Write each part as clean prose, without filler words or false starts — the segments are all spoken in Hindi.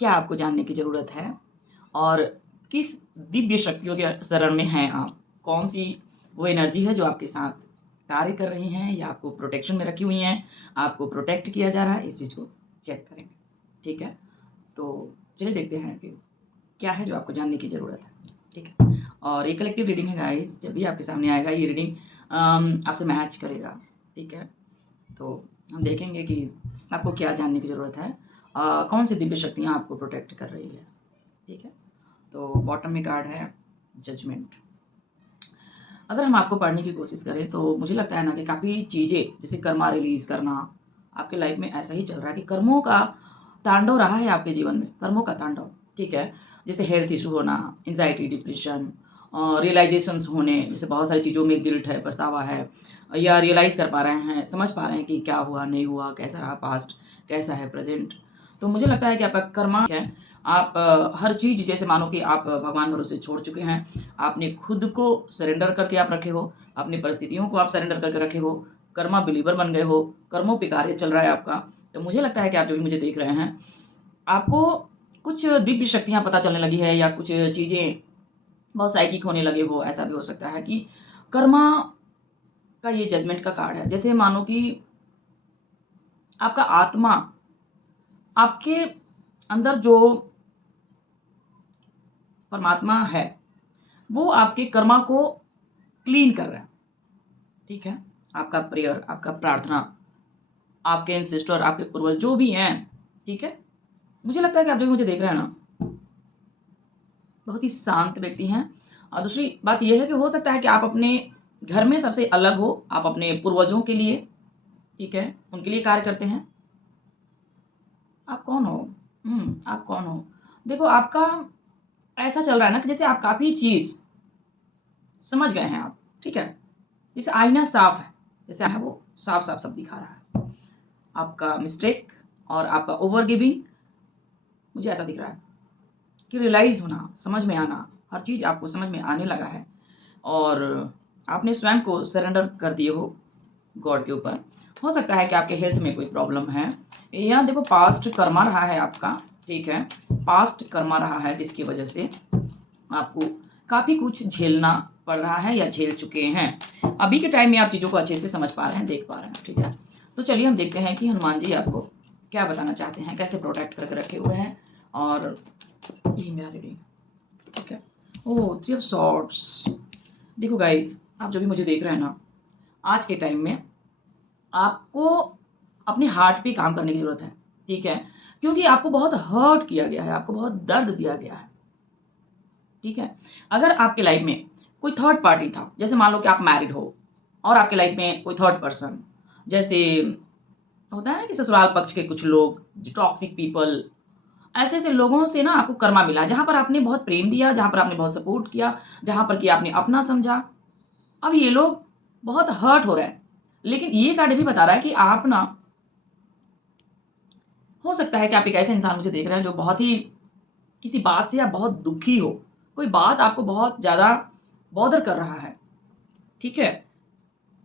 क्या आपको जानने की ज़रूरत है? और किस दिव्य शक्तियों के शरण में हैं आप? कौन-सी वो एनर्जी है जो आपके साथ कार्य कर रही हैं या आपको प्रोटेक्शन में रखी हुई हैं, आपको प्रोटेक्ट किया जा रहा है, इस चीज़ को चेक करेंगे, ठीक है? तो चलिए देखते हैं कि क्या है जो आपको जानने की ज़रूरत है, ठीक है? और ये कलेक्टिव रीडिंग है गाइस, जब भी आपके सामने आएगा ये रीडिंग आपसे मैच करेगा, ठीक है? तो हम देखेंगे कि आपको क्या जानने की ज़रूरत है, कौन सी दिव्य शक्तियाँ आपको प्रोटेक्ट कर रही है, ठीक है? तो बॉटम में कार्ड है जजमेंट। अगर हम आपको पढ़ने की कोशिश करें तो मुझे लगता है ना कि काफ़ी चीज़ें जैसे कर्मा रिलीज़ करना, आपके लाइफ में ऐसा ही चल रहा है कि कर्मों का तांडव रहा है आपके जीवन में, कर्मों का तांडव, ठीक है? जैसे हेल्थ इश्यू होना, एंग्ज़ायटी, डिप्रेशन, रियलाइज़ेशंस होने, जैसे बहुत सारी चीज़ों में गिल्ट है, पछतावा है, या रियलाइज़ कर पा रहे हैं, समझ पा रहे हैं कि क्या हुआ, नहीं हुआ, कैसा रहा पास्ट, कैसा है प्रेज़ेंट। तो मुझे लगता है कि आपका कर्मा है, आप हर चीज़ जैसे मानो कि आप भगवान भरोसे छोड़ चुके हैं, आपने खुद को सरेंडर करके आप रखे हो, अपनी परिस्थितियों को आप सरेंडर करके रखे हो, कर्मा बिलीवर बन गए हो, कर्मों पे कार्य चल रहा है आपका। तो मुझे लगता है कि आप जो भी मुझे देख रहे हैं, आपको कुछ दिव्य शक्तियाँ पता चलने लगी है या कुछ चीज़ें बहुत साइकिक होने लगे हो, ऐसा भी हो सकता है कि कर्मा का ये जजमेंट का कार्ड है। जैसे मानो कि आपका आत्मा, आपके अंदर जो परमात्मा है, वो आपके कर्मा को क्लीन कर रहा है, ठीक है? आपका प्रेयर, आपका प्रार्थना, आपके एंसेस्टर, आपके पूर्वज जो भी हैं, ठीक है? मुझे लगता है कि आप जो भी मुझे देख रहे हैं ना, बहुत ही शांत व्यक्ति हैं। और दूसरी बात ये है कि हो सकता है कि आप अपने घर में सबसे अलग हो, आप अपने पूर्वजों के लिए, ठीक है? उनके लिए कार्य करते हैं। आप कौन हो? आप कौन हो? देखो आपका ऐसा चल रहा है ना कि जैसे आप काफ़ी चीज़ समझ गए हैं आप, ठीक है? जैसे आईना साफ है, जैसे है वो साफ-साफ सब दिखा रहा है। आपका मिस्टेक और आपका ओवर गिविंग, मुझे ऐसा दिख रहा है कि रियलाइज़ होना, समझ में आना, हर चीज़ आपको समझ में आने लगा है और आपने स्वयं को सरेंडर कर दिए हो गॉड के ऊपर। हो सकता है कि आपके हेल्थ में कोई प्रॉब्लम है या देखो पास्ट कर्मा रहा है आपका, ठीक है? पास्ट कर्मा रहा है जिसकी वजह से आपको काफ़ी कुछ झेलना पड़ रहा है या झेल चुके हैं। अभी के टाइम में आप चीज़ों को अच्छे से समझ पा रहे हैं, देख पा रहे हैं, ठीक है? तो चलिए हम देखते हैं कि हनुमान जी आपको क्या बताना चाहते हैं, कैसे प्रोटेक्ट करके रखे हुए हैं और ये मेरा रीडिंग, ठीक है? ओह! Three of swords. देखो गाइस, आप जो भी मुझे देख रहे हैं ना, आज के टाइम में आपको अपने हार्ट पे काम करने की ज़रूरत है, ठीक है? क्योंकि आपको बहुत हर्ट किया गया है, आपको बहुत दर्द दिया गया है, ठीक है? अगर आपके लाइफ में कोई थर्ड पार्टी था, जैसे मान लो कि आप मैरिड हो और आपके लाइफ में कोई थर्ड पर्सन, जैसे होता है ना कि ससुराल पक्ष के कुछ लोग, टॉक्सिक पीपल, ऐसे-ऐसे लोगों से ना आपको कर्मा मिला, जहाँ पर आपने बहुत प्रेम दिया, जहाँ पर आपने बहुत सपोर्ट किया, जहाँ पर कि आपने अपना समझा। अब ये लोग बहुत हर्ट हो रहे हैं, लेकिन ये कार्ड भी बता रहा है कि आप ना हो सकता है कि आप एक ऐसे इंसान मुझे देख रहे हैं जो बहुत ही किसी बात से आप बहुत दुखी हो, कोई बात आपको बहुत ज़्यादा बॉदर कर रहा है, ठीक है?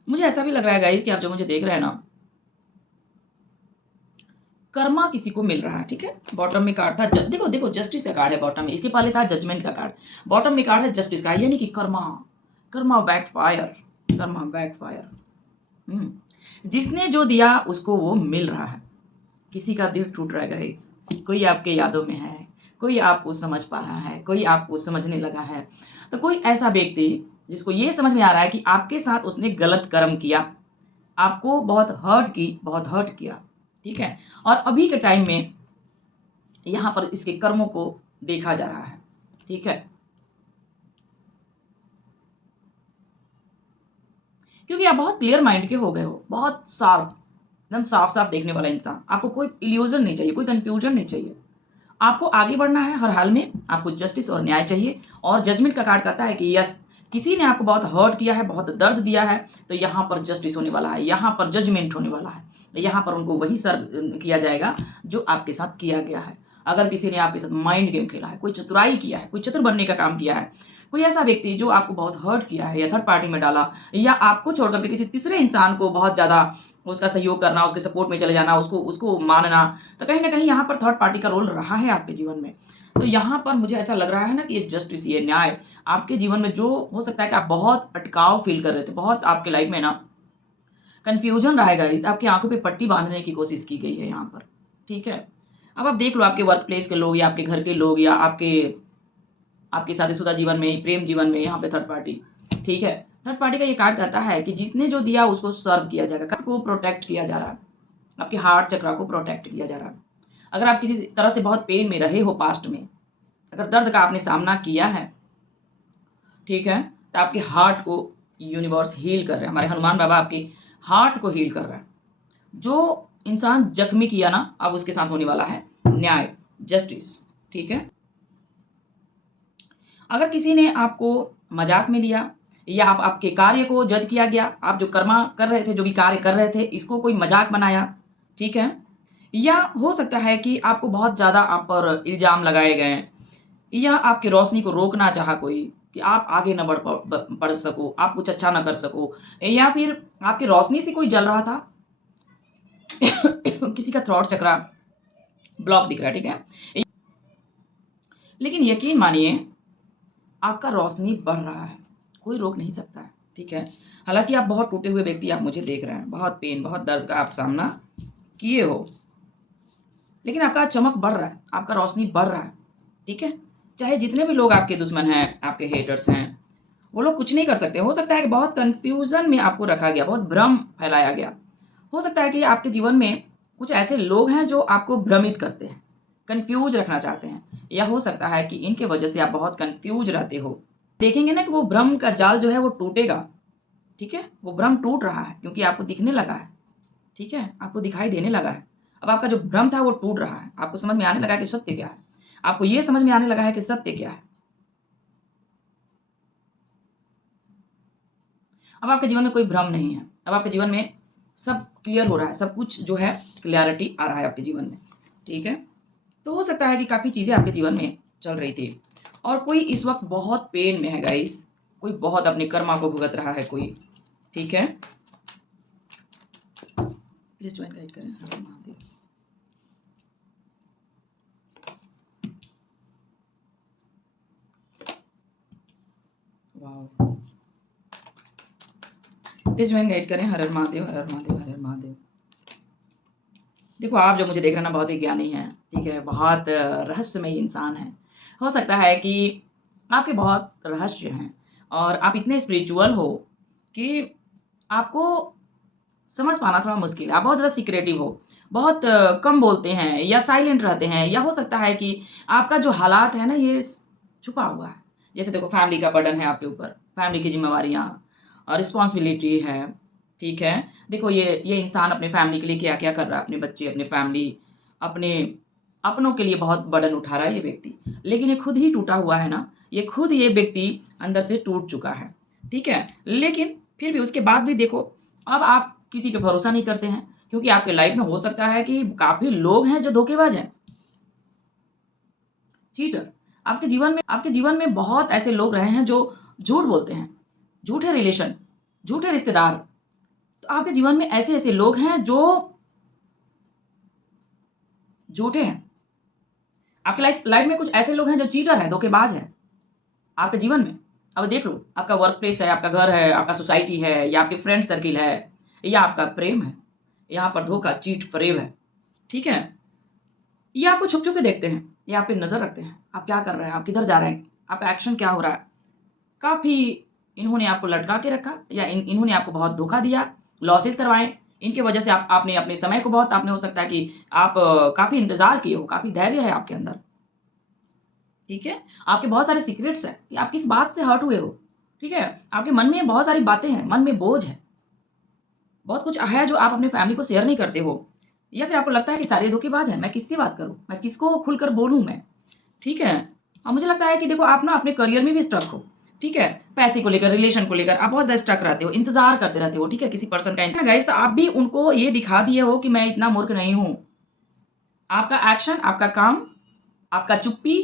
मुझे ऐसा भी लग रहा है गाइज़ कि आप जो मुझे देख रहे हैं ना, कर्मा किसी को मिल रहा है, ठीक है? बॉटम में कार्ड था ज देखो, देखो जस्टिस का कार्ड है बॉटम में, इसके पहले था जजमेंट का कार्ड, बॉटम में कार्ड है जस्टिस का, यानी कि कर्मा, कर्मा बैकफायर, कर्मा बैकफायर। हुँ, जिसने जो दिया उसको वो मिल रहा है। किसी का दिल टूट रहा है गाइस, कोई आपके यादों में है, कोई आपको समझ पा रहा है, कोई आपको समझने लगा है। तो कोई ऐसा व्यक्ति जिसको ये समझ में आ रहा है कि आपके साथ उसने गलत कर्म किया, आपको बहुत हर्ट किया, ठीक है? और अभी के टाइम में यहाँ पर इसके कर्मों को देखा जा रहा है, ठीक है? क्योंकि आप बहुत क्लियर माइंड के हो गए हो, बहुत शार्प, एकदम साफ-साफ देखने वाला इंसान। आपको कोई इल्यूज़न नहीं चाहिए, कोई कन्फ्यूज़न नहीं चाहिए। आपको आगे बढ़ना है हर हाल में, आपको जस्टिस और न्याय चाहिए और जजमेंट का कार्ड कहता है कि यस, किसी ने आपको बहुत हर्ट किया है, बहुत दर्द दिया है, तो यहाँ पर जस्टिस होने वाला है, यहाँ पर जजमेंट होने वाला है। यहाँ पर उनको वही सर्व किया जाएगा जो आपके साथ किया गया है। अगर किसी ने आपके साथ माइंड गेम खेला है, कोई चतुराई किया है, कोई चतुर बनने का काम किया है, कोई ऐसा व्यक्ति जो आपको बहुत हर्ट किया है या थर्ड पार्टी में डाला, या आपको छोड़ कर के किसी तीसरे इंसान को बहुत ज़्यादा उसका सहयोग करना, उसके सपोर्ट में चले जाना, उसको उसको मानना, तो कहीं न कहीं यहाँ पर थर्ड पार्टी का रोल रहा है आपके जीवन में। तो यहाँ पर मुझे ऐसा लग रहा है ना कि ये जस्टिस, ये न्याय आपके जीवन में जो हो सकता है कि आप बहुत अटकाव फ़ील कर रहे थे, बहुत आपके लाइफ़ में ना कन्फ्यूज़न रहा है गाइज़, आपकी आँखों पे पट्टी बाँधने की कोशिश की गई है यहाँ पर, ठीक है? अब आप देख लो आपके वर्क प्लेस के लोग या आपके घर के लोग या आपके आपके शादीशुदा जीवन में, प्रेम जीवन में यहाँ पे थर्ड पार्टी, ठीक है? थर्ड पार्टी का ये कार्ड कहता है कि जिसने जो दिया उसको सर्व किया जाएगा, को प्रोटेक्ट किया जा रहा है, आपके हार्ट चक्र को प्रोटेक्ट किया जा रहा है। अगर आप किसी तरह से बहुत पेन में रहे हो पास्ट में, अगर दर्द का आपने सामना किया है, ठीक है? तो आपके हार्ट को यूनिवर्स हील कर रहा है, हमारे हनुमान बाबा आपके हार्ट को हील कर रहा है। जो इंसान जख्मी किया ना, अब उसके साथ होने वाला है न्याय, जस्टिस, ठीक है? अगर किसी ने आपको मज़ाक में लिया या आप आपके कार्य को जज किया गया, आप जो कर्मा कर रहे थे, जो भी कार्य कर रहे थे, इसको कोई मज़ाक बनाया, ठीक है? या हो सकता है कि आपको बहुत ज़्यादा आप पर इल्ज़ाम लगाए गए या आपकी रोशनी को रोकना चाहा कोई कि आप आगे ना बढ़ सको, आप कुछ अच्छा ना कर सको, या फिर आपकी रोशनी से कोई जल रहा था, किसी का थ्रॉट चक्रा ब्लॉक दिख रहा है, ठीक है? लेकिन यकीन मानिए आपका रोशनी बढ़ रहा है, कोई रोक नहीं सकता है, ठीक है? हालाँकि आप बहुत टूटे हुए व्यक्ति आप मुझे देख रहे हैं, बहुत पेन, बहुत दर्द का आप सामना किए हो, लेकिन आपका चमक बढ़ रहा है, आपका रोशनी बढ़ रहा है, ठीक है? चाहे जितने भी लोग आपके दुश्मन हैं, आपके हेटर्स हैं, वो लोग कुछ नहीं कर सकते। हो सकता है कि बहुत कन्फ्यूज़न में आपको रखा गया, बहुत भ्रम फैलाया गया। हो सकता है कि आपके जीवन में कुछ ऐसे लोग हैं जो आपको भ्रमित करते हैं, कन्फ्यूज़ रखना चाहते हैं, या हो सकता है कि इनके वजह से आप बहुत कन्फ्यूज़ रहते हो। देखेंगे ना कि वो भ्रम का जाल जो है वो टूटेगा, ठीक है? वो भ्रम टूट रहा है क्योंकि आपको दिखने लगा है, ठीक है? आपको दिखाई देने लगा है। अब आपका जो भ्रम था वो टूट रहा है, आपको समझ में आने लगा है कि सत्य क्या है। आपको ये समझ में आने लगा है कि सत्य क्या है। अब आपके जीवन में कोई भ्रम नहीं है। अब आपके जीवन में सब क्लियर हो रहा है, सब कुछ जो है क्लैरिटी आ रहा है आपके जीवन में, ठीक है? तो हो सकता है कि काफ़ी चीज़ें आपके जीवन में चल रही थी और कोई इस वक़्त बहुत पेन में है गाइस, कोई बहुत अपने कर्मा को भुगत रहा है कोई, ठीक है? प्लीज़ ज्वाइन गाइड करें। Har Har Mahadev. Wow! Please join guide करें। हर हर महादेव, हर हर महादेव, हर हर महादेव। देखो, आप जो मुझे देख रहे हैं ना बहुत ही ज्ञानी हैं, ठीक है? बहुत रहस्यमयी इंसान हैं। हो सकता है कि आपके बहुत रहस्य हैं और आप इतने स्पिरिचुअल हो कि आपको समझ पाना थोड़ा मुश्किल है। आप बहुत ज़्यादा सीक्रेटिव हो, बहुत कम बोलते हैं या साइलेंट रहते हैं, या हो सकता है कि आपका जो हालात है ना ये छुपा हुआ है। जैसे देखो, फैमिली का बर्डन है आपके ऊपर, फैमिली की ज़िम्मेवारियाँ और रिस्पॉन्सिबिलिटी है, ठीक है? देखो, ये इंसान अपने फैमिली के लिए क्या-क्या कर रहा है, अपने बच्चे, अपने फैमिली, अपने अपनों के लिए बहुत बर्डन उठा रहा है ये व्यक्ति। लेकिन ये खुद ही टूटा हुआ है ना, ये खुद ये व्यक्ति अंदर से टूट चुका है, ठीक है? लेकिन फिर भी उसके बाद भी देखो, अब आप किसी पे भरोसा नहीं करते हैं, क्योंकि आपके लाइफ में हो सकता है कि काफ़ी लोग हैं जो धोखेबाज हैं, चीटर। आपके जीवन में बहुत ऐसे लोग रहे हैं जो झूठ बोलते हैं, झूठे रिलेशन, झूठे रिश्तेदार। तो आपके जीवन में ऐसे-ऐसे लोग हैं जो झूठे हैं। आपके लाइफ लाइफ में कुछ ऐसे लोग हैं जो चीटर हैं, धोखेबाज हैं, आपके जीवन में। अब देख लो, आपका वर्क प्लेस है, आपका घर है, आपका सोसाइटी है, या आपके फ्रेंड सर्किल है, या आपका प्रेम है। यहाँ पर धोखा, चीट, फ़रेब है, ठीक है? ये आपको छुप-छुप के देखते हैं, ये आप पे नज़र रखते हैं। आप क्या कर रहे हैं, आप किधर जा रहे हैं, आपका एक्शन क्या हो रहा है। काफ़ी इन्होंने आपको लटका के रखा, या इन्होंने आपको बहुत धोखा दिया, लॉसेस करवाए। इनकी वजह से आप आपने अपने समय को बहुत, आपने हो सकता है कि आप काफ़ी इंतज़ार किए हो, काफ़ी धैर्य है आपके अंदर, ठीक है? आपके बहुत सारे सीक्रेट्स हैं कि आप किस बात से हर्ट हुए हो, ठीक है? आपके मन में बहुत सारी बातें हैं, मन में बोझ है। बहुत कुछ है जो आप अपनी फैमिली को शेयर नहीं करते हो, या फिर आपको लगता है कि सारे धोखेबाज हैं, मैं किससे बात करूँ? मैं किसको खुलकर बोलूँ मैं? ठीक है? और मुझे लगता है कि देखो, आप ना अपने करियर में भी स्टक हो, ठीक है? पैसे को लेकर, रिलेशन को लेकर आप बहुत ज़्यादा स्टक रहते हो, इंतज़ार करते रहते हो, ठीक है? किसी पर्सन का गाइस, तो आप भी उनको ये दिखा दिए हो कि मैं इतना मूर्ख नहीं हूँ। आपका एक्शन, आपका काम आपका चुप्पी,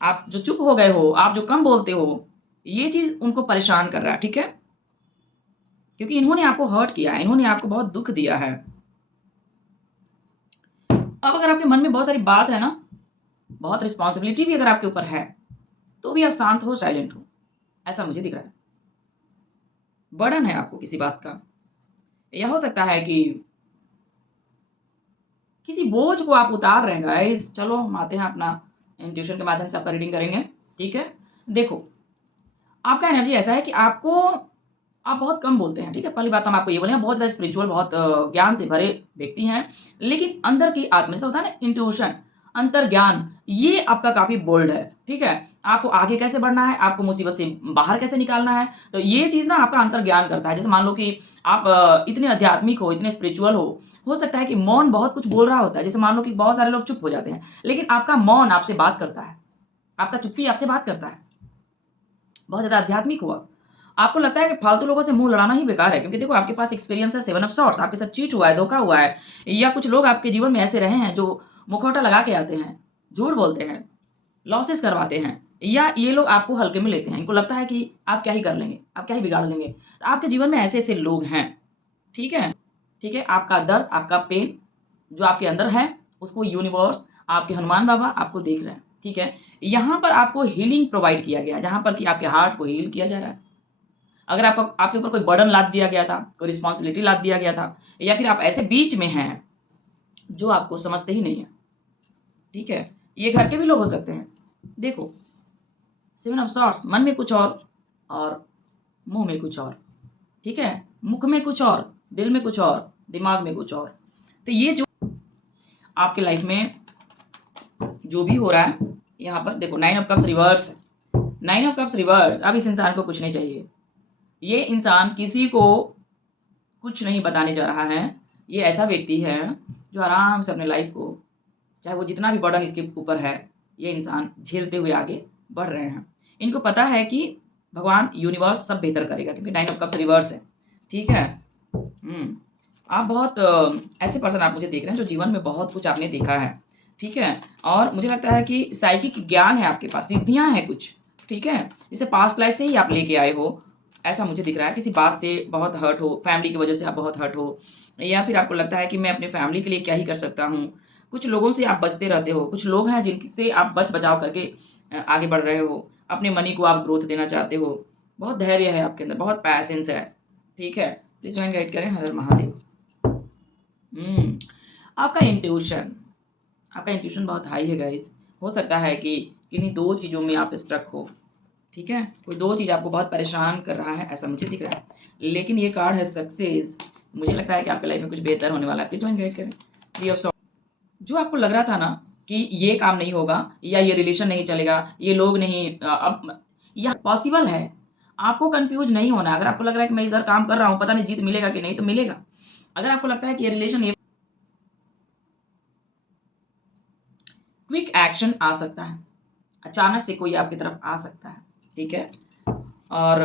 आप जो चुप हो गए हो, आप जो कम बोलते हो, ये चीज़ उनको परेशान कर रहा है, ठीक है? क्योंकि इन्होंने आपको हर्ट किया है, इन्होंने आपको बहुत दुःख दिया है। अब अगर आपके मन में बहुत सारी बात है ना, बहुत रिस्पॉन्सिबिलिटी भी अगर आपके ऊपर है, तो भी आप शांत हो, साइलेंट हो, ऐसा मुझे दिख रहा है। बर्डन है आपको किसी बात का। या हो सकता है कि किसी बोझ को आप उतार रहे हैं गाइस। चलो हम आते हैं अपना इंट्यूशन के माध्यम से आपका रीडिंग करेंगे, ठीक है? देखो, आपका एनर्जी ऐसा है कि आप बहुत कम बोलते हैं, ठीक है? पहली बात तो हम आपको ये बोलेंगे, बहुत ज़्यादा स्पिरिचुअल, बहुत ज्ञान से भरे व्यक्ति हैं, लेकिन अंदर की आत्मा, जैसा होता है ना इंट्यूशन, अंतर्ज्ञान, ये आपका काफ़ी बोल्ड है, ठीक है? आपको आगे कैसे बढ़ना है, आपको मुसीबत से बाहर कैसे निकालना है, तो ये चीज़ ना आपका अंतर्ज्ञान करता है। जैसे मान लो कि आप इतने आध्यात्मिक हो, इतने स्पिरिचुअल हो सकता है कि मौन बहुत कुछ बोल रहा होता है। जैसे मान लो कि बहुत सारे लोग चुप हो जाते हैं, लेकिन आपका मौन आपसे बात करता है, आपका चुप्पी आपसे बात करता है। बहुत ज़्यादा आध्यात्मिक हो आप। आपको लगता है कि फालतू लोगों से मुँह लड़ाना ही बेकार है, क्योंकि देखो आपके पास एक्सपीरियंस है, 7 ऑफ सॉर्ड्स, आपके साथ चीट हुआ है, धोखा हुआ है, या कुछ लोग आपके जीवन में ऐसे रहे हैं जो मुखौटा लगा के आते हैं, झूठ बोलते हैं, लॉसेस करवाते हैं, या ये लोग आपको हल्के में लेते हैं। इनको लगता है कि आप क्या ही कर लेंगे, आप क्या ही बिगाड़ लेंगे। तो आपके जीवन में ऐसे-ऐसे लोग हैं, ठीक है? ठीक है? आपका दर्द, आपका पेन जो आपके अंदर है, उसको यूनिवर्स, आपके हनुमान बाबा आपको देख रहे हैं, ठीक है? यहाँ पर आपको हीलिंग प्रोवाइड किया गया है, जहाँ पर कि आपके हार्ट को हील किया जा रहा है। अगर आपको आपके ऊपर कोई बर्डन लाद दिया गया था, कोई रिस्पॉन्सिबिलिटी लाद दिया गया था, या फिर आप ऐसे बीच में हैं, जो आपको समझते ही नहीं है, ठीक है? ये घर के भी लोग हो सकते हैं। देखो, 7 ऑफ सॉर्ड्स, मन में कुछ और मुँह में कुछ और, ठीक है? मुख में कुछ और, दिल में कुछ और, दिमाग में कुछ और। तो ये जो आपके लाइफ में जो भी हो रहा है, यहाँ पर देखो 9 of cups reverse, 9 of cups reverse. अब इस इंसान को कुछ नहीं चाहिए। ये इंसान किसी को कुछ नहीं बताने जा रहा है। ये ऐसा व्यक्ति है जो आराम से अपने लाइफ को, चाहे वो जितना भी बर्डन इसके ऊपर है, ये इंसान झेलते हुए आगे बढ़ रहे हैं। इनको पता है कि भगवान, यूनिवर्स सब बेहतर करेगा, क्योंकि 9 ऑफ कप्स रिवर्स है, ठीक है? आप बहुत ऐसे पर्सन आप मुझे देख रहे हैं जो जीवन में बहुत कुछ आपने देखा है, ठीक है? और मुझे लगता है कि साइकिक ज्ञान है आपके पास, सिद्धियाँ हैं कुछ, ठीक है? जिसे पास्ट लाइफ से ही आप लेके आए हो, ऐसा मुझे दिख रहा है। किसी बात से बहुत हर्ट हो, फैमिली की वजह से आप बहुत हर्ट हो, या फिर आपको लगता है कि मैं अपने फैमिली के लिए क्या ही कर सकता हूँ। कुछ लोगों से आप बचते रहते हो, कुछ लोग हैं जिनसे आप बच-बचाव करके आगे बढ़ रहे हो। अपने मनी को आप ग्रोथ देना चाहते हो। बहुत धैर्य है आपके अंदर, बहुत पैशेंस है, ठीक है? प्लीज़ ज्वाइन गाइड करें। हर हर महादेव। हुँ, आपका इंट्यूशन, आपका इंट्यूशन बहुत हाई है गाइस। हो सकता है कि किन्हीं 2 चीज़ों में आप स्ट्रक हो, ठीक है? कोई 2 चीज़ आपको बहुत परेशान कर रहा है, ऐसा मुझे दिख रहा है। लेकिन ये कार्ड है सक्सेस। मुझे लगता है कि आपकी लाइफ में कुछ बेहतर होने वाला है। प्लीज़ ज्वाइन गाइड करें। 3 ऑफ सॉर्ड्स। जो आपको लग रहा था ना कि ये काम नहीं होगा, या ये रिलेशन नहीं चलेगा, ये लोग नहीं, अब यह पॉसिबल है। आपको कन्फ्यूज़ नहीं होना है। अगर आपको लग रहा है कि मैं इधर काम कर रहा हूँ, पता नहीं जीत मिलेगा कि नहीं, तो मिलेगा। अगर आपको लगता है कि ये रिलेशन, ये क्विक एक्शन आ सकता है। अचानक से कोई आपकी तरफ आ सकता है, ठीक है? और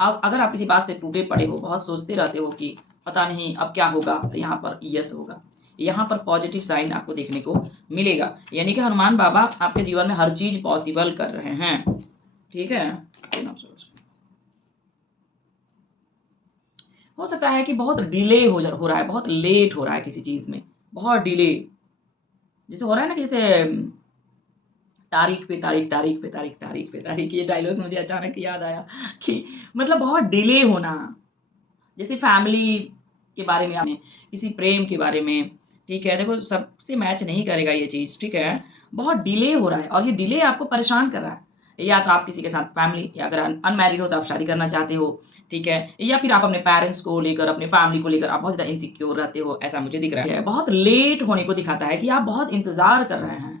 अगर आप किसी बात से टूटे पड़े हो, बहुत सोचते रहते हो कि पता नहीं अब क्या होगा, तो यहाँ पर यस होगा। यहाँ पर पॉजिटिव साइन आपको देखने को मिलेगा। यानी कि हनुमान बाबा आपके जीवन में हर चीज़ पॉसिबल कर रहे हैं, ठीक है? हो सकता है कि बहुत डिले हो रहा है, बहुत लेट हो रहा है किसी चीज़ में, बहुत डिले। जैसे हो रहा है ना कि जैसे तारीख पे तारीख, तारीख पे तारीख, तारीख पे तारीख, ये डायलॉग मुझे अचानक याद आया कि मतलब बहुत डिले होना। जैसे फैमिली के बारे में आपने, किसी प्रेम के बारे में, ठीक है? देखो सबसे मैच नहीं करेगा ये चीज़, ठीक है? बहुत डिले हो रहा है और ये डिले आपको परेशान कर रहा है। या तो आप किसी के साथ फैमिली, या अगर अनमैरिड हो तो आप शादी करना चाहते हो, ठीक है? या फिर आप अपने पेरेंट्स को लेकर, अपने फैमिली को लेकर आप बहुत ज़्यादा इनसिक्योर रहते हो, ऐसा मुझे दिख रहा है। बहुत लेट होने को दिखाता है कि आप बहुत इंतज़ार कर रहे हैं।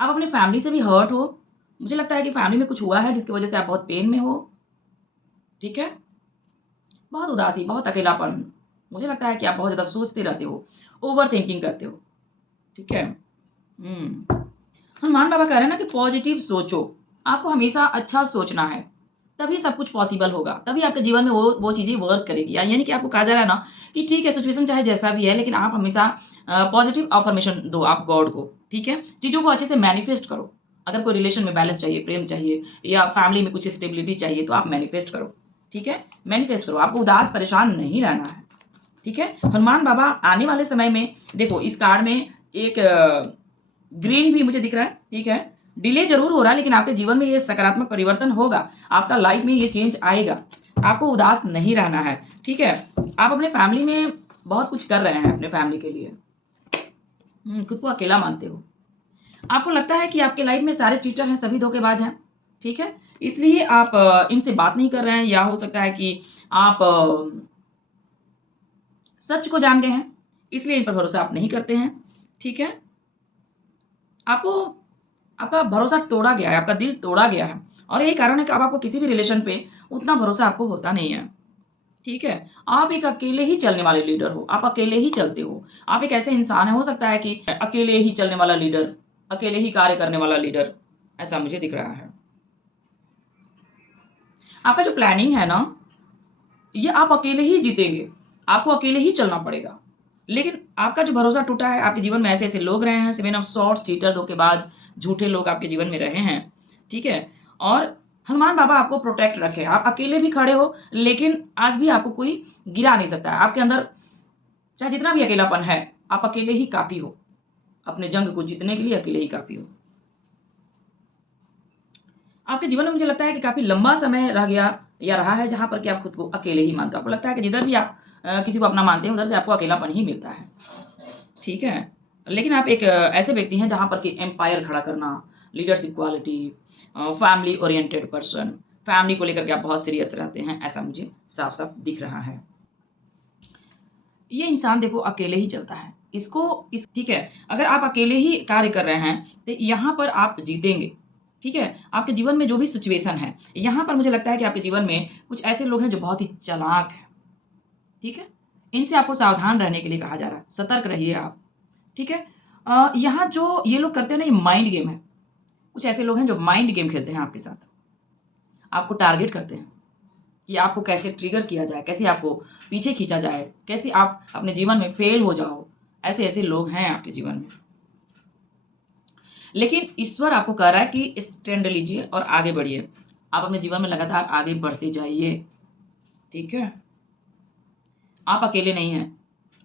आप अपनी फैमिली से भी हर्ट हो। मुझे लगता है कि फैमिली में कुछ हुआ है जिसकी वज़ह से आप बहुत पेन में हो, ठीक है? बहुत उदासी, बहुत अकेलापन। मुझे लगता है कि आप बहुत ज़्यादा सोचते रहते हो, ओवरथिंकिंग करते हो, ठीक है? हनुमान बाबा कह रहे हैं ना कि पॉज़िटिव सोचो, आपको हमेशा अच्छा सोचना है। तभी सब कुछ पॉसिबल होगा, तभी आपके जीवन में वो चीज़ें वर्क करेगी। यानी कि आपको कहा जा रहा है ना कि ठीक है, सिचुएशन चाहे जैसा भी है, लेकिन आप हमेशा पॉजिटिव अफ़र्मेशन दो आप गॉड को, ठीक है? चीज़ों को अच्छे से मैनिफेस्ट करो। अगर कोई रिलेशन में बैलेंस चाहिए, प्रेम चाहिए या फैमिली में कुछ स्टेबिलिटी चाहिए, तो आप मैनिफेस्ट करो, ठीक है? मैनिफेस्ट करो, आपको उदास परेशान नहीं रहना है, ठीक है? हनुमान बाबा आने वाले समय में देखो इस कार्ड में एक ग्रीन भी मुझे दिख रहा है, ठीक है? डिले ज़रूर हो रहा है, लेकिन आपके जीवन में ये सकारात्मक परिवर्तन होगा। आपका लाइफ में ये चेंज आएगा। आपको उदास नहीं रहना है, ठीक है? आप अपने फैमिली में बहुत कुछ कर रहे हैं अपने फैमिली के लिए। खुद को अकेला मानते हो। आपको लगता है कि आपके लाइफ में सारे चीटर हैं, सभी धोखेबाज हैं, ठीक है? इसलिए आप इनसे बात नहीं कर रहे हैं, या हो सकता है कि आप सच को जान गए हैं, इसलिए इन पर भरोसा आप नहीं करते हैं, ठीक है? आपको आपका भरोसा तोड़ा गया है, आपका दिल तोड़ा गया है और यही कारण है कि अब आपको किसी भी रिलेशन पे उतना भरोसा आपको होता नहीं है, ठीक है? आप एक अकेले ही चलने वाले लीडर हो, आप अकेले ही चलते हो। आप एक ऐसे इंसान हैं, हो सकता है कि अकेले ही चलने वाला लीडर, अकेले ही कार्य करने वाला लीडर, ऐसा मुझे दिख रहा है। आपका जो प्लानिंग है ना, ये आप अकेले ही जीतेंगे, आपको अकेले ही चलना पड़ेगा। लेकिन आपका जो भरोसा टूटा है, आपके जीवन में ऐसे-ऐसे लोग रहे हैं, सेवन ऑफ सॉर्ड्स, चीटर, धोखेबाज, झूठे लोग आपके जीवन में रहे हैं, ठीक है? और हनुमान बाबा आपको प्रोटेक्ट रखे। आप अकेले भी खड़े हो, लेकिन आज भी आपको कोई गिरा नहीं सकता है। आपके अंदर चाहे जितना भी अकेलापन है, आप अकेले ही काफ़ी हो। अपने जंग को जीतने के लिए अकेले ही काफ़ी हो। आपके जीवन में मुझे लगता है कि काफ़ी लंबा समय रह गया या रहा है जहाँ पर कि आप खुद को अकेले ही मानते हो। आपको लगता है कि जिधर भी आप किसी को अपना मानते हैं, उधर से आपको अकेलापन ही मिलता है। ठीक है? लेकिन आप एक ऐसे व्यक्ति हैं जहाँ पर कि एम्पायर खड़ा करना, leadership quality, family oriented person, family को लेकर के आप बहुत सीरियस रहते हैं, ऐसा मुझे साफ-साफ दिख रहा है। ये इंसान देखो अकेले ही चलता है। इसको इस ठीक है, अगर आप अकेले ही कार्य कर रहे हैं, तो यहाँ पर आप जीतेंगे। ठीक है? आपके जीवन में जो भी सिचुएशन है, यहाँ पर मुझे लगता है कि आपके जीवन में कुछ ऐसे लोग हैं जो बहुत ही चालाक हैं। ठीक है? इनसे आपको सावधान रहने के लिए कहा जा रहा है, सतर्क रहिए आप। ठीक है? यहाँ जो ये लोग करते हैं ना, ये माइंड गेम है। कुछ ऐसे लोग हैं जो माइंड गेम खेलते हैं आपके साथ। आपको टारगेट करते हैं कि आपको कैसे ट्रिगर किया जाए, कैसे आपको पीछे खींचा जाए, कैसे आप अपने जीवन में फेल हो जाओ। ऐसे-ऐसे लोग हैं आपके जीवन में। लेकिन ईश्वर आपको कह रहा है कि स्टैंड लीजिए और आगे बढ़िए। आप अपने जीवन में लगातार आगे बढ़ते जाइए। ठीक है? आप अकेले नहीं हैं।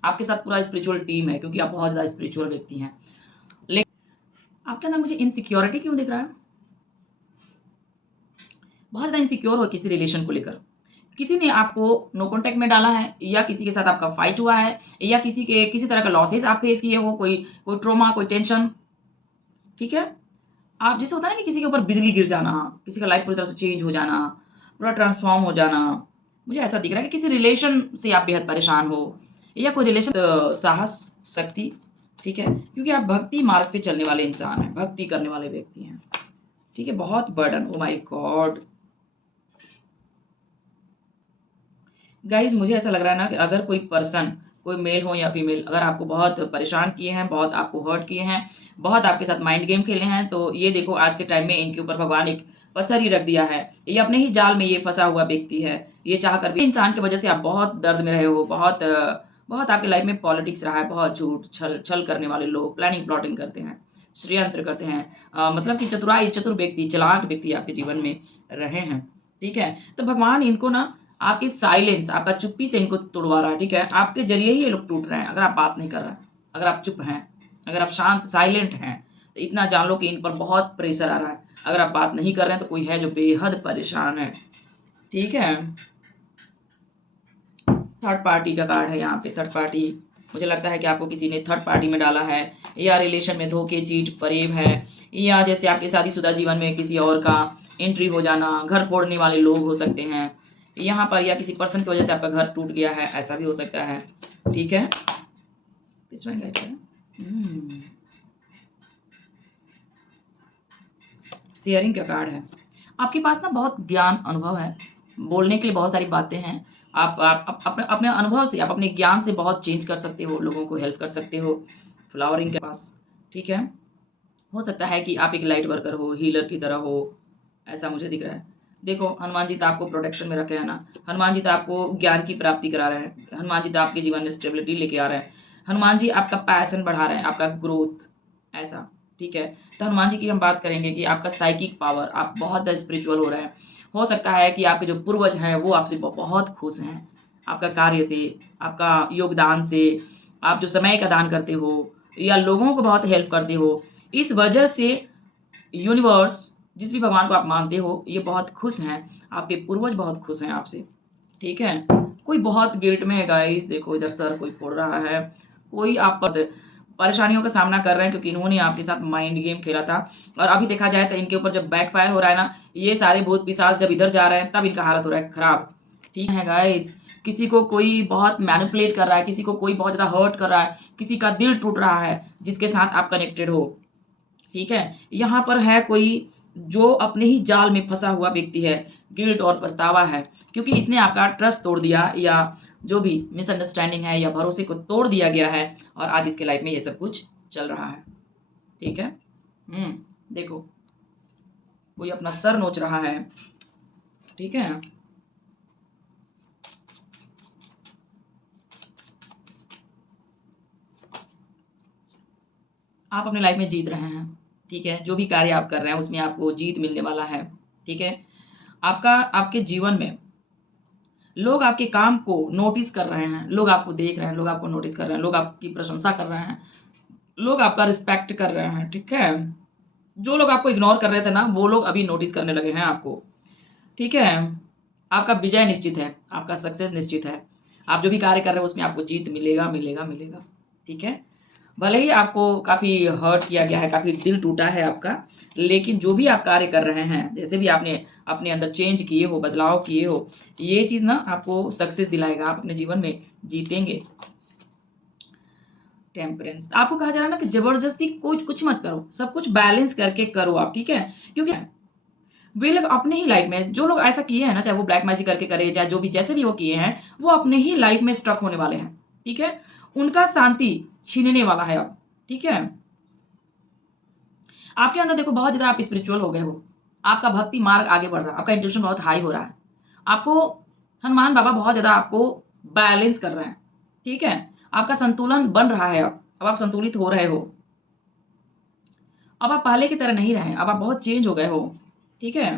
आपके साथ पूरा स्पिरिचुअल टीम है, क्योंकि आप बहुत ज़्यादा स्पिरिचुअल व्यक्ति हैं। लेकिन आपके अंदर मुझे इनसिक्योरिटी क्यों दिख रहा है? बहुत ज़्यादा इनसिक्योर हो किसी रिलेशन को लेकर। किसी ने आपको नो कॉन्टैक्ट में डाला है, या किसी के साथ आपका फाइट हुआ है, या किसी तरह का लॉसेस आप फेस किए हो, कोई कोई ट्रॉमा, कोई टेंशन, ठीक है? आप जैसे होता है ना कि किसी के ऊपर बिजली गिर जाना, किसी का लाइफ पूरी तरह से चेंज हो जाना, पूरा ट्रांसफ़ॉर्म हो जाना। मुझे ऐसा दिख रहा है कि किसी रिलेशन से आप बेहद परेशान हो, या कोई रिलेशन साहस, शक्ति, ठीक है? क्योंकि आप भक्ति मार्ग पे चलने वाले इंसान हैं, भक्ति करने वाले व्यक्ति हैं, ठीक है? बहुत burden, oh my God! Guys, मुझे ऐसा लग रहा है ना कि अगर कोई पर्सन, कोई मेल हो या फीमेल, अगर आपको बहुत परेशान किए हैं, बहुत आपको हर्ट किए हैं, बहुत आपके साथ माइंड गेम खेले हैं, तो ये देखो आज के टाइम में इनके ऊपर भगवान एक पत्थर ही रख दिया है। ये अपने ही जाल में ये फँसा हुआ व्यक्ति है। ये चाहकर भी इंसान की वज़ह से आप बहुत दर्द में रहे हो, बहुत आपकी लाइफ़ में पॉलिटिक्स रहा है, बहुत झूठ, छल छल करने वाले लोग, प्लानिंग प्लॉटिंग करते हैं, षड्यंत्र करते हैं। मतलब कि चतुर व्यक्ति, चालाक व्यक्ति आपके जीवन में रहे हैं। ठीक है? तो भगवान इनको ना आपकी साइलेंस, आपका चुप्पी से इनको तुड़वा रहा है, ठीक है? आपके ज़रिए ही ये लोग टूट रहे हैं, अगर आप बात नहीं कर रहे हैं, अगर आप चुप हैं, अगर आप शांत साइलेंट हैं, तो इतना जान लो कि इन पर बहुत प्रेशर आ रहा है। अगर आप बात नहीं कर रहे हैं, तो कोई है जो बेहद परेशान है, ठीक है? थर्ड पार्टी का कार्ड है यहाँ पे, थर्ड पार्टी। मुझे लगता है कि आपको किसी ने थर्ड पार्टी में डाला है, या रिलेशन में धोखे, चीट, फ़रेब है, या जैसे आपके शादीशुदा जीवन में किसी और का एंट्री हो जाना, घर फोड़ने वाले लोग हो सकते हैं यहाँ पर, या किसी पर्सन की वजह से आपका घर टूट गया है, ऐसा भी हो सकता है, ठीक है? इस वन गाइड करें। शेयरिंग का कार्ड है। आपके पास ना बहुत ज्ञान, अनुभव है, बोलने के लिए बहुत सारी बातें हैं। आप अपने अपने अनुभव से, आप अपने ज्ञान से बहुत चेंज कर सकते हो, लोगों को हेल्प कर सकते हो। फ्लावरिंग के पास, ठीक है? हो सकता है कि आप एक लाइट वर्कर हो, हीलर की तरह हो, ऐसा मुझे दिख रहा है। देखो हनुमान जी तो आपको प्रोटेक्शन में रखे हैं ना, हनुमान जी तो आपको ज्ञान की प्राप्ति करा रहे हैं, हनुमान जी तो आपके जीवन में स्टेबिलिटी लेके आ रहे हैं, हनुमान जी आपका पैशन बढ़ा रहे हैं, आपका ग्रोथ ऐसा, ठीक है। तो हनुमान जी की हम बात करेंगे कि आपका साइकिक पावर, आप बहुत स्पिरिचुअल हो रहे हैं। हो सकता है कि आपके जो पूर्वज हैं वो आपसे बहुत खुश हैं, आपका कार्य से, आपका योगदान से, आप जो समय का दान करते हो या लोगों को बहुत हेल्प करते हो, इस वजह से यूनिवर्स, जिस भी भगवान को आप मानते हो, ये बहुत खुश हैं, आपके पूर्वज बहुत खुश हैं आपसे, ठीक है। कोई बहुत गिल्ट में है गाइस, देखो इधर सर कोई फोड़ रहा है, कोई आप पर परेशानियों का सामना कर रहे हैं क्योंकि इन्होंने आपके साथ माइंड गेम खेला था। और अभी देखा जाए तो इनके ऊपर जब बैकफायर हो रहा है ना, ये सारे भूत पिशाच जब इधर जा रहे हैं तब इनका हालत हो रहा है खराब, ठीक है गाइस। किसी को कोई बहुत मैनिपुलेट कर रहा है, किसी को कोई बहुत ज़्यादा हर्ट कर रहा है, किसी का दिल टूट रहा है जिसके साथ आप कनेक्टेड हो, ठीक है। यहाँ पर है कोई जो अपने ही जाल में फंसा हुआ व्यक्ति है, गिल्ट और पछतावा है क्योंकि इसने आपका ट्रस्ट तोड़ दिया या जो भी मिसअंडरस्टैंडिंग है या भरोसे को तोड़ दिया गया है और आज इसके लाइफ में ये सब कुछ चल रहा है, ठीक है। देखो कोई अपना सर नोच रहा है, ठीक है। आप अपने लाइफ में जीत रहे हैं, ठीक है। जो भी कार्य आप कर रहे हैं उसमें आपको जीत मिलने वाला है, ठीक है। आपका आपके जीवन में लोग आपके काम को नोटिस कर रहे हैं, लोग आपको देख रहे हैं, लोग आपको नोटिस कर रहे हैं, लोग आपकी प्रशंसा कर रहे हैं, लोग आपका रिस्पेक्ट कर रहे हैं, ठीक है। जो लोग आपको इग्नोर कर रहे थे ना, वो लोग अभी नोटिस करने लगे हैं आपको, ठीक है। आपका विजय निश्चित है, आपका सक्सेस निश्चित है। आप जो भी कार्य कर रहे हो उसमें आपको जीत मिलेगा, मिलेगा, मिलेगा, ठीक है। भले ही आपको काफ़ी हर्ट किया गया है, काफ़ी दिल टूटा है आपका, लेकिन जो भी आप कार्य कर रहे हैं, जैसे भी आपने अपने अंदर चेंज किए हो, बदलाव किए हो, ये चीज़ ना आपको सक्सेस दिलाएगा, आप अपने जीवन में जीतेंगे। टेम्परेंस, आपको कहा जा रहा है ना कि ज़बरदस्ती कुछ मत करो, सब कुछ बैलेंस करके करो आप, ठीक है। क्योंकि वे लोग अपने ही लाइफ में, जो लोग ऐसा किए हैं ना, चाहे वो ब्लैक मैजिक करके करे, चाहे जो भी जैसे भी वो किए हैं, वो अपने ही लाइफ में स्ट्रक होने वाले हैं, ठीक है। उनका शांति छीनने वाला है अब, ठीक है। आपके अंदर देखो बहुत ज़्यादा आप स्पिरिचुअल हो गए हो, आपका भक्ति मार्ग आगे बढ़ रहा है, आपका इंट्यूशन बहुत हाई हो रहा है, आपको हनुमान बाबा बहुत ज़्यादा आपको बैलेंस कर रहे हैं, ठीक है। आपका संतुलन बन रहा है, अब आप संतुलित हो रहे हो, अब आप पहले की तरह नहीं रहे, अब आप बहुत चेंज हो गए हो, ठीक है।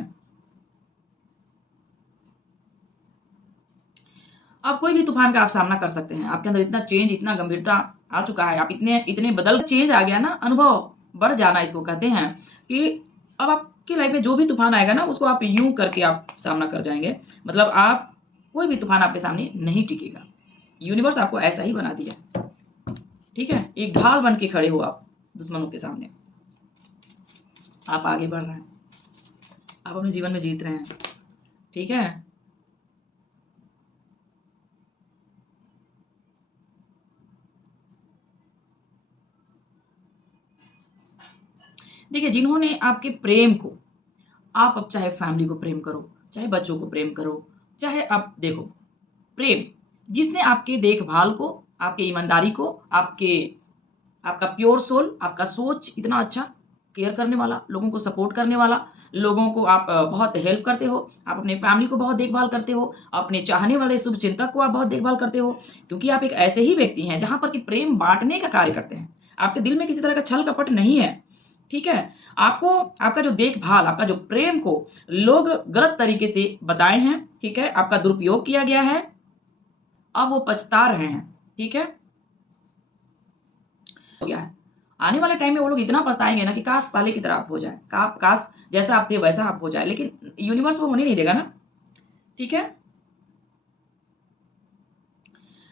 अब कोई भी तूफान का आप सामना कर सकते हैं, आपके अंदर इतना चेंज, इतना गंभीरता आ चुका है, आप इतने इतने बदल चेंज आ गया ना, अनुभव बढ़ जाना इसको कहते हैं कि अब आपकी लाइफ में जो भी तूफान आएगा ना, उसको आप यूं करके आप सामना कर जाएंगे। मतलब आप, कोई भी तूफान आपके सामने नहीं टिकेगा, यूनिवर्स आपको ऐसा ही बना दिया, ठीक है। एक ढाल बन के खड़े हो आप दुश्मनों के सामने, आप आगे बढ़ रहे हैं, आप अपने जीवन में जीत रहे हैं, ठीक है। देखिए जिन्होंने आपके प्रेम को, आप अब चाहे फैमिली को प्रेम करो, चाहे बच्चों को प्रेम करो, चाहे आप देखो प्रेम, जिसने आपके देखभाल को, आपके ईमानदारी को, आपके आपका प्योर सोल, आपका सोच इतना अच्छा, केयर करने वाला, लोगों को सपोर्ट करने वाला, लोगों को आप बहुत हेल्प करते हो, आप अपने फैमिली को बहुत देखभाल करते हो, अपने चाहने वाले शुभचिंतक को आप बहुत देखभाल करते हो, क्योंकि आप एक ऐसे ही व्यक्ति हैं जहाँ पर कि प्रेम बाँटने का कार्य करते हैं। आपके दिल में किसी तरह का छल कपट नहीं है, ठीक है। आपको आपका जो देखभाल, आपका जो प्रेम को लोग गलत तरीके से बताए हैं, ठीक है, आपका दुरुपयोग किया गया है, अब वो पछता रहे हैं, ठीक है। हो गया है। आने वाले टाइम में वो लोग इतना पछताएँगे ना कि काश पहले की तरह आप हो जाए, का काश जैसा आप थे वैसा आप हो जाए, लेकिन यूनिवर्स वो होने नहीं देगा ना, ठीक है।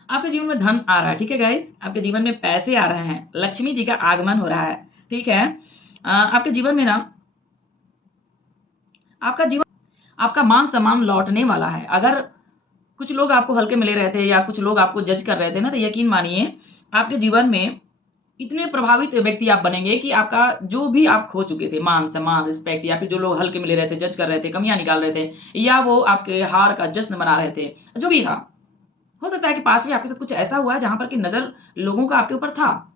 आपके जीवन में धन आ रहा है, ठीक है गाइस, आपके जीवन में पैसे आ रहे हैं, लक्ष्मी जी का आगमन हो रहा है, ठीक है। आपके जीवन में ना, आपका जीवन, आपका मान-सम्मान लौटने वाला है। अगर कुछ लोग आपको हल्के में ले रहे थे या कुछ लोग आपको जज कर रहे थे ना, तो यकीन मानिए आपके जीवन में इतने प्रभावित व्यक्ति आप बनेंगे कि आपका जो भी आप खो चुके थे, मान-सम्मान, रिस्पेक्ट, या फिर जो लोग हल्के में ले रहे थे, जज कर रहे थे, कमियाँ निकाल रहे थे या वो आपके हार का जश्न मना रहे थे, जो भी था। हो सकता है कि पास्ट में आपके साथ कुछ ऐसा हुआ है जहाँ पर कि नज़र लोगों का आपके ऊपर था।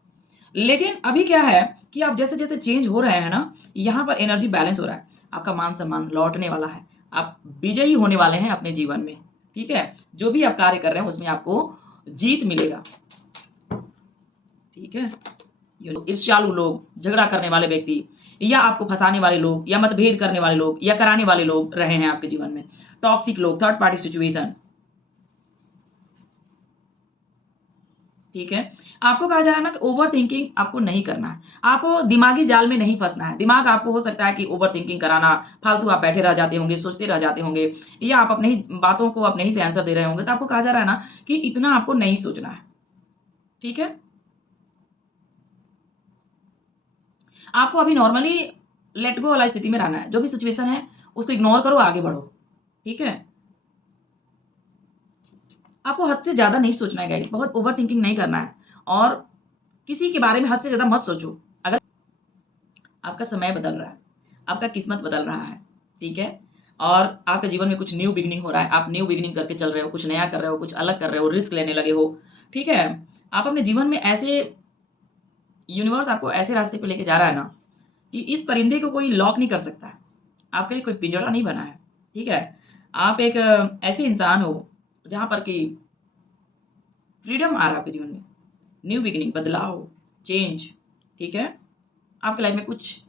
लेकिन अभी क्या है कि आप जैसे-जैसे चेंज हो रहे हैं ना, यहाँ पर एनर्जी बैलेंस हो रहा है। आपका मान-सम्मान लौटने वाला है। आप विजयी होने वाले हैं अपने जीवन में, ठीक है? जो भी आप कार्य कर रहे हैं उसमें आपको जीत मिलेगा, ठीक है? ईर्ष्यालु लोग, झगड़ा करने वाले व्यक्ति या आपको फँसाने वाले लोग या मतभेद करने वाले लोग या कराने वाले लोग रहे हैं आपके जीवन में। टॉक्सिक लोग, थर्ड पार्टी सिचुएशन, ठीक है? आपको कहा जा रहा है ना कि ओवरथिंकिंग आपको नहीं करना है। आपको दिमागी जाल में नहीं फँसना है। दिमाग आपको हो सकता है कि ओवरथिंकिंग कराना, फालतू आप बैठे रह जाते होंगे, सोचते रह जाते होंगे या आप अपने ही बातों को अपने ही से आंसर दे रहे होंगे। तो आपको कहा जा रहा है ना कि इतना आपको नहीं सोचना है, ठीक है? आपको अभी नॉर्मली लेट गो वाला स्थिति में रहना है। जो भी सिचुएशन है, उसको इग्नोर करो, आगे बढ़ो, ठीक है? आपको हद से ज़्यादा नहीं सोचना है गाइस, बहुत ओवरथिंकिंग नहीं करना है और किसी के बारे में हद से ज़्यादा मत सोचो। अगर आपका समय बदल रहा है, आपका किस्मत बदल रहा है, ठीक है? और आपके जीवन में कुछ न्यू बिगिनिंग हो रहा है, आप न्यू बिगिनिंग करके चल रहे हो, कुछ नया कर रहे हो, कुछ अलग कर रहे हो, रिस्क लेने लगे हो, ठीक है? आप अपने जीवन में ऐसे यूनिवर्स आपको ऐसे रास्ते पे लेके जा रहा है ना कि इस परिंदे को कोई लॉक नहीं कर सकता है। आपके लिए कोई पिंजरा नहीं बना है, ठीक है? आप एक ऐसे इंसान हो जहाँ पर कि फ्रीडम आ रहा है आपके जीवन में, न्यू बिगिनिंग, बदलाव, चेंज, ठीक है? आपके लाइफ में कुछ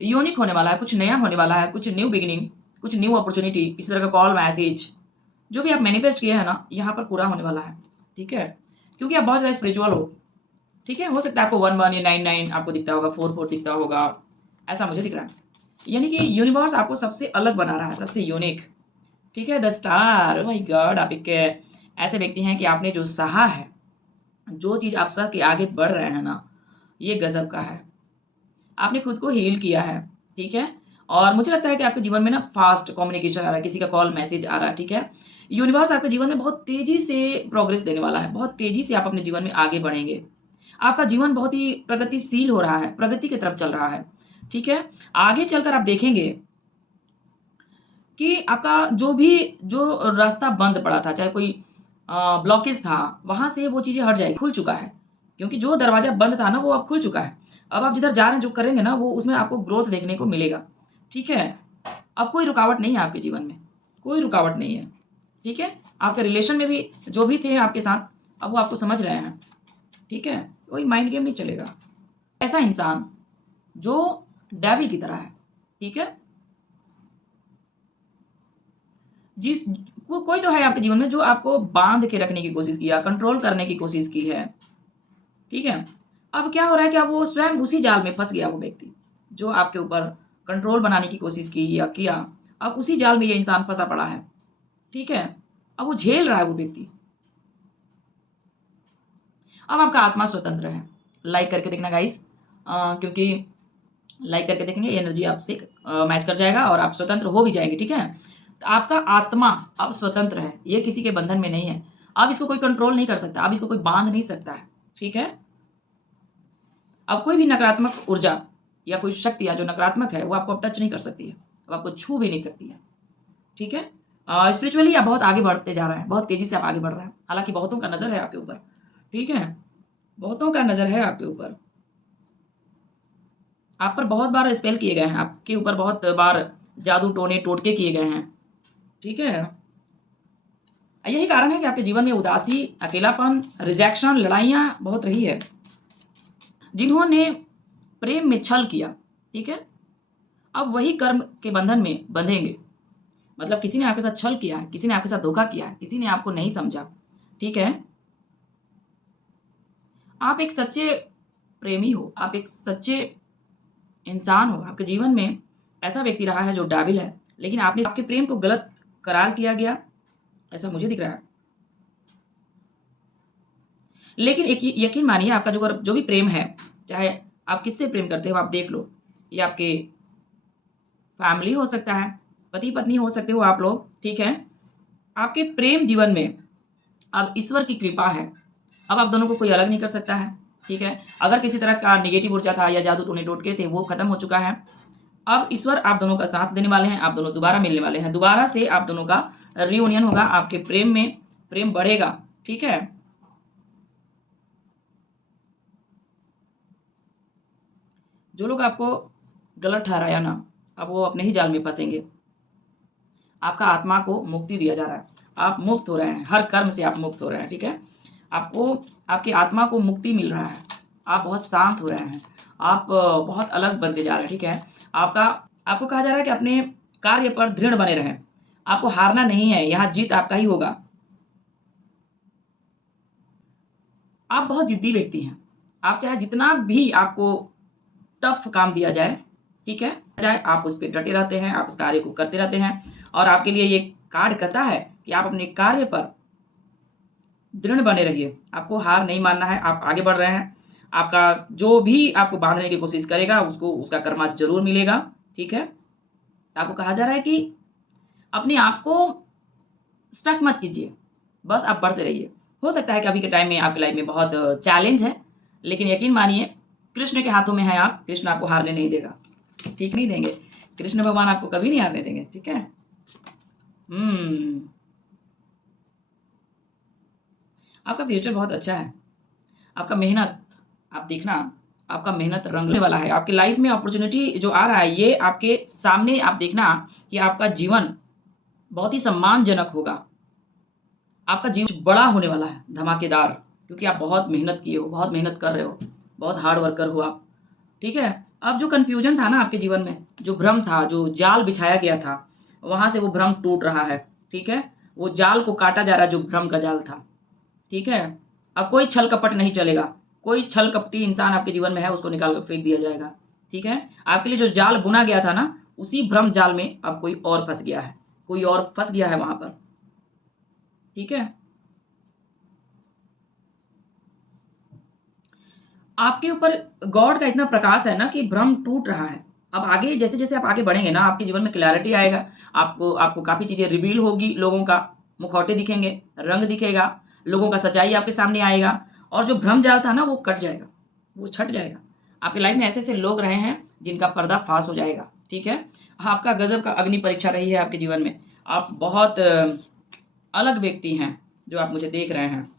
यूनिक होने वाला है, कुछ नया होने वाला है, कुछ न्यू बिगिनिंग, कुछ न्यू अपॉर्च्युनिटी, इसी तरह का कॉल, मैसेज, जो भी आप मैनिफेस्ट किए हैं ना, यहाँ पर पूरा होने वाला है, ठीक है? क्योंकि आप बहुत ज़्यादा स्पिरिचुअल हो, ठीक है? हो सकता है आपको 11 या 99 आपको दिखता होगा, 44 दिखता होगा, ऐसा मुझे दिख रहा है। यानी कि यूनिवर्स आपको सबसे अलग बना रहा है, सबसे यूनिक, ठीक है? The star, oh my God! आप एक ऐसे व्यक्ति हैं कि आपने जो सहा है, जो चीज़ आप सह के आगे बढ़ रहे हैं ना, ये गज़ब का है। आपने खुद को हील किया है, ठीक है? और मुझे लगता है कि आपके जीवन में ना फ़ास्ट कम्युनिकेशन आ रहा है, किसी का कॉल, मैसेज आ रहा है, ठीक है? यूनिवर्स आपके जीवन में बहुत तेज़ी से प्रोग्रेस देने वाला है, बहुत तेज़ी से आप अपने जीवन में आगे बढ़ेंगे। आपका जीवन बहुत ही प्रगतिशील हो रहा है, प्रगति की तरफ चल रहा है, ठीक है? आगे चलकर आप देखेंगे कि आपका जो रास्ता बंद पड़ा था, चाहे कोई ब्लॉकेज था, वहाँ से वो चीज़ें हट जाएगी, खुल चुका है। क्योंकि जो दरवाज़ा बंद था ना, वो अब खुल चुका है। अब आप जिधर जा रहे हैं, जो करेंगे ना, वो उसमें आपको ग्रोथ देखने को मिलेगा, ठीक है? अब कोई रुकावट नहीं है आपके जीवन में, कोई रुकावट नहीं है, ठीक है? आपके रिलेशन में भी जो भी थे आपके साथ, अब वो आपको समझ रहे हैं, ठीक है? कोई माइंड गेम नहीं चलेगा। ऐसा इंसान जो डेविल की तरह है, ठीक है? जिस कोई तो है आपके जीवन में जो आपको बाँध के रखने की कोशिश किया, कंट्रोल करने की कोशिश की है, ठीक है? अब क्या हो रहा है कि अब वो स्वयं उसी जाल में फँस गया वो व्यक्ति, जो आपके ऊपर कंट्रोल बनाने की कोशिश की या किया, अब उसी जाल में ये इंसान फँसा पड़ा है, ठीक है? अब वो झेल रहा है वो व्यक्ति। अब आपका आत्मा स्वतंत्र है। लाइक करके देखना गाइज़, क्योंकि लाइक करके देखेंगे एनर्जी आपसे मैच कर जाएगा और आप स्वतंत्र हो भी जाएँगे, ठीक है? तो आपका आत्मा अब स्वतंत्र है, ये किसी के बंधन में नहीं है। अब इसको कोई कंट्रोल नहीं कर सकता, अब इसको कोई बाँध नहीं सकता है, ठीक है? अब कोई भी नकारात्मक ऊर्जा या कोई शक्ति या जो नकारात्मक है, वो आपको अब टच नहीं कर सकती है, वो आपको छू भी नहीं सकती है, ठीक है? स्पिरिचुअली आप बहुत आगे बढ़ते जा रहे हैं, बहुत तेज़ी से आप आगे बढ़ रहे हैं। हालाँकि बहुतों का नज़र है आपके ऊपर, ठीक है? बहुतों का नज़र है आपके ऊपर। आप पर बहुत बार स्पेल किए गए हैं, आपके ऊपर बहुत बार जादू, टोने, टोटके किए गए हैं, ठीक है? यही कारण है कि आपके जीवन में उदासी, अकेलापन, रिजेक्शन, लड़ाइयाँ बहुत रही है। जिन्होंने प्रेम में छल किया, ठीक है? अब वही कर्म के बंधन में बंधेंगे। मतलब किसी ने आपके साथ छल किया है, किसी ने आपके साथ धोखा किया है, किसी ने आपको नहीं समझा, ठीक है? आप एक सच्चे प्रेमी हो, आप एक सच्चे इंसान हो, आपके जीवन में ऐसा व्यक्ति रहा है जो डेविल है, लेकिन आपने आपके प्रेम को गलत करार किया गया, ऐसा मुझे दिख रहा है। लेकिन एक यकीन मानिए आपका जो भी प्रेम है, चाहे आप किससे प्रेम करते हो आप देख लो, ये आपके फैमिली हो सकता है, पति-पत्नी हो सकते हो आप लोग, ठीक है? आपके प्रेम जीवन में अब ईश्वर की कृपा है, अब आप दोनों को कोई अलग नहीं कर सकता है, ठीक है? अगर किसी तरह का नेगेटिव ऊर्जा था या जादू टोने टोटके थे, वो खत्म हो चुका है। अब ईश्वर आप दोनों का साथ देने वाले हैं, आप दोनों दोबारा मिलने वाले हैं, दोबारा से आप दोनों का रियूनियन होगा, आपके प्रेम में प्रेम बढ़ेगा, ठीक है? जो लोग आपको गलत ठहराया ना, अब वो अपने ही जाल में फँसेंगे। आपका आत्मा को मुक्ति दिया जा रहा है। आप मुक्त हो रहे हैं, हर कर्म से आप मुक्त हो रहे हैं, ठीक है? आपको आपकी आत्मा को मुक्ति मिल रहा है। आप बहुत शांत हो रहे हैं। आप बहुत अलग बनते जा रहे हैं, ठीक है? आपका आपको कहा जा रहा है कि अपने कार्य पर दृढ़ बने रहें। आपको हारना नहीं है, यहाँ जीत आपका ही होगा। आप बहुत ज़िद्दी व्यक्ति हैं। आप चाहे जितना भी आपको टफ़ काम दिया जाए, ठीक है? चाहे आप उस पे डटे रहते हैं, आप उस कार्य को करते रहते हैं और आपके लिए ये कार्ड कहता है कि आप अपने कार्य पर दृढ़ बने रहिए। आपको हार नहीं मानना है, आप आगे बढ़ रहे हैं। आपका जो भी आपको बाँधने की कोशिश करेगा, उसको उसका कर्मा ज़रूर मिलेगा, ठीक है? आपको कहा जा रहा है कि अपने आप को स्टक मत कीजिए, बस आप बढ़ते रहिए। हो सकता है कि अभी के टाइम में आपकी लाइफ़ में बहुत चैलेंज है, लेकिन यकीन मानिए कृष्ण के हाथों में हैं आप, कृष्ण आपको हारने नहीं देगा, ठीक नहीं देंगे। कृष्ण भगवान आपको कभी नहीं हारने देंगे, ठीक है? हुँ। आपका फ्यूचर बहुत अच्छा है। आपका मेहनत आप देखना, आपका मेहनत रंगने वाला है। आपकी लाइफ़ में अपॉर्च्युनिटी जो आ रहा है, ये आपके सामने आप देखना कि आपका जीवन बहुत ही सम्मानजनक होगा। आपका जीवन बड़ा होने वाला है, धमाकेदार, क्योंकि आप बहुत मेहनत किए हो, बहुत मेहनत कर रहे हो, बहुत हार्ड वर्कर हो आप, ठीक है? अब जो कन्फ्यूज़न था ना आपके जीवन में, जो भ्रम था, जो जाल बिछाया गया था, वहाँ से वो भ्रम टूट रहा है, ठीक है? वो जाल को काटा जा रहा है जो भ्रम का जाल था, ठीक है? अब कोई छल-कपट नहीं चलेगा, कोई छल-कपटी इंसान आपके जीवन में है, उसको निकाल कर फेंक दिया जाएगा, ठीक है? आपके लिए जो जाल बुना गया था ना, उसी भ्रम जाल में अब कोई और फँस गया है, कोई और फँस गया है वहाँ पर, ठीक है? आपके ऊपर गॉड का इतना प्रकाश है ना कि भ्रम टूट रहा है। अब आगे जैसे-जैसे आप आगे बढ़ेंगे ना, आपके जीवन में क्लैरिटी आएगा। आपको आपको काफ़ी चीज़ें रिवील होगी, लोगों का मुखौटे दिखेंगे, रंग दिखेगा, लोगों का सच्चाई आपके सामने आएगा और जो भ्रम जाल था ना, वो कट जाएगा, वो छँट जाएगा। आपकी लाइफ़ में ऐसे-ऐसे लोग रहे हैं, जिनका पर्दाफ़ाश हो जाएगा, ठीक है? आपका गज़ब का अग्नि परीक्षा रही है आपके जीवन में। आप बहुत अलग व्यक्ति हैं, जो आप मुझे देख रहे हैं।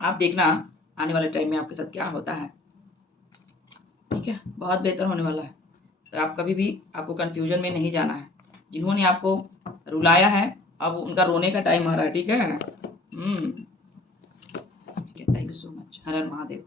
आप देखना आने वाले टाइम में आपके साथ क्या होता है, ठीक है? बहुत बेहतर होने वाला है। तो आप कभी भी आपको कन्फ्यूज़न में नहीं जाना है। जिन्होंने आपको रुलाया है, अब उनका रोने का टाइम आ रहा है, ठीक है? ठीक है, thank you so much. Her Har Mahadev.